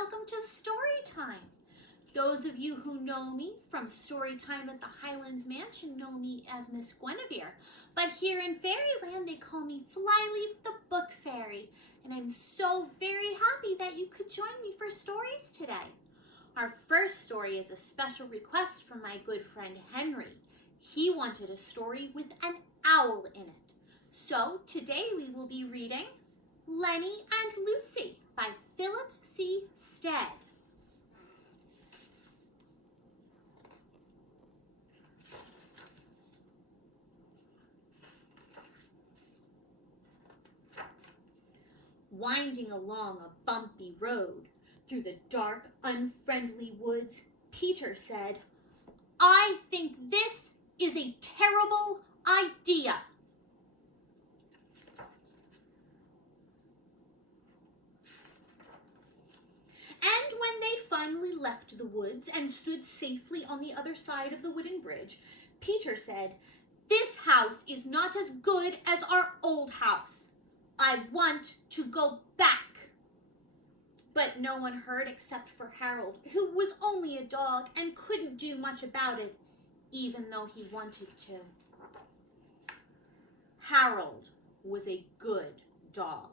welcome to Storytime. Those of you who know me from Storytime at the Highlands Mansion know me as Miss Guinevere, but here in Fairyland they call me Flyleaf the Book Fairy, and I'm so very happy that you could join me for stories today. Our first story is a special request from my good friend Henry. He wanted a story with an owl in it. So today we will be reading Lenny and Lucy by Philip C. Stead. Winding along a bumpy road through the dark, unfriendly woods, Peter said, "I think this is a terrible idea." And when they finally left the woods and stood safely on the other side of the wooden bridge, Peter said, "This house is not as good as our old house. I want to go back." But no one heard except for Harold, who was only a dog and couldn't do much about it, even though he wanted to. Harold was a good dog.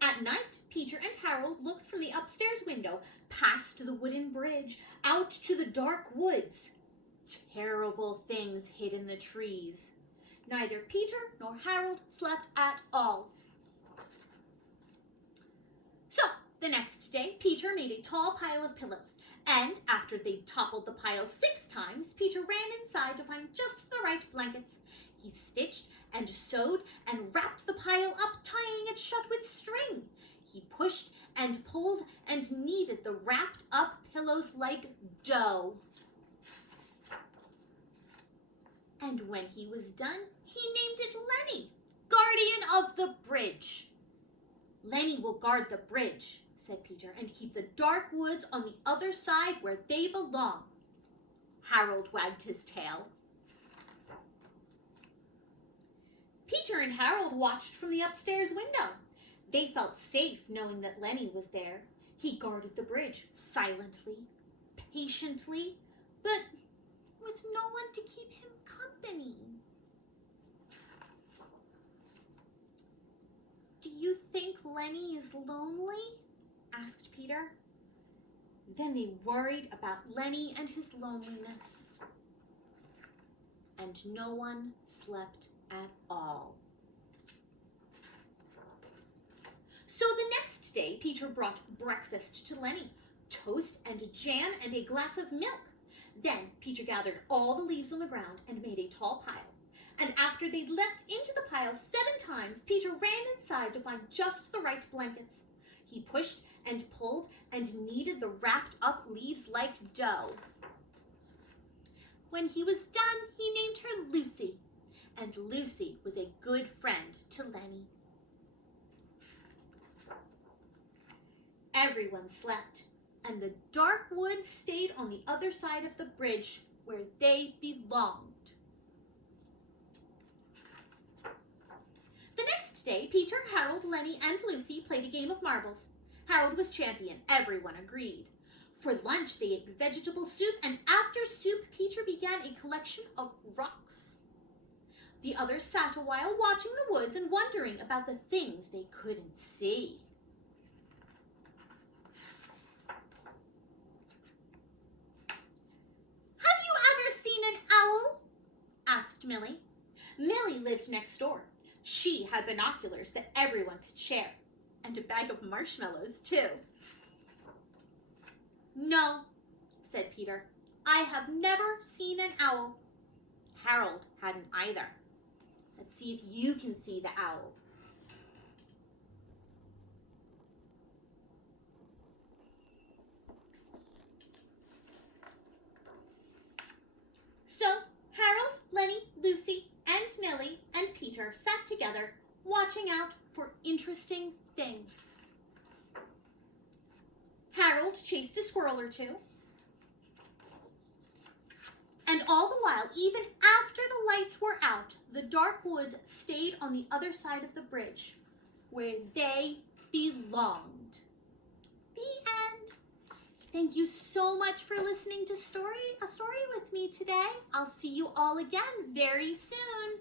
At night, Peter and Harold looked from the upstairs window, past the wooden bridge, out to the dark woods. Terrible things hid in the trees. Neither Peter nor Harold slept at all. So, the next day, Peter made a tall pile of pillows, and after they'd toppled the pile 6 times, Peter ran inside to find just the right blankets. He stitched and sewed and wrapped the pile up, tying it shut with string. He pushed and pulled and kneaded the wrapped up pillows like dough. And when he was done, he named it Lenny, guardian of the bridge. "Lenny will guard the bridge," said Peter, "and keep the dark woods on the other side where they belong." Harold wagged his tail. Peter and Harold watched from the upstairs window. They felt safe knowing that Lenny was there. He guarded the bridge silently, patiently, but with no one to keep him company. "Do you think Lenny is lonely?" asked Peter. Then they worried about Lenny and his loneliness. And no one slept at all. So the next day, Peter brought breakfast to Lenny, toast and jam and a glass of milk. Then Peter gathered all the leaves on the ground and made a tall pile. And after they'd leapt into the pile 7 times, Peter ran inside to find just the right blankets. He pushed and pulled and kneaded the wrapped up leaves like dough. When he was done, he named her Lucy. And Lucy was a good friend to Lenny. Everyone slept, and the dark woods stayed on the other side of the bridge where they belonged. The next day, Peter, Harold, Lenny, and Lucy played a game of marbles. Harold was champion, everyone agreed. For lunch, they ate vegetable soup, and after soup, Peter began a collection of rocks. The others sat a while watching the woods and wondering about the things they couldn't see. "Have you ever seen an owl?" asked Millie. Millie lived next door. She had binoculars that everyone could share, and a bag of marshmallows, too. "No," said Peter. "I have never seen an owl." Harold hadn't either. Let's see if you can see the owl. So Harold, Lenny, Lucy, and Millie and Peter sat together, watching out for interesting things. Harold chased a squirrel or 2. And all the while, even after the lights were out, the dark woods stayed on the other side of the bridge, where they belonged. The end. Thank you so much for listening to A Story with me today. I'll see you all again very soon.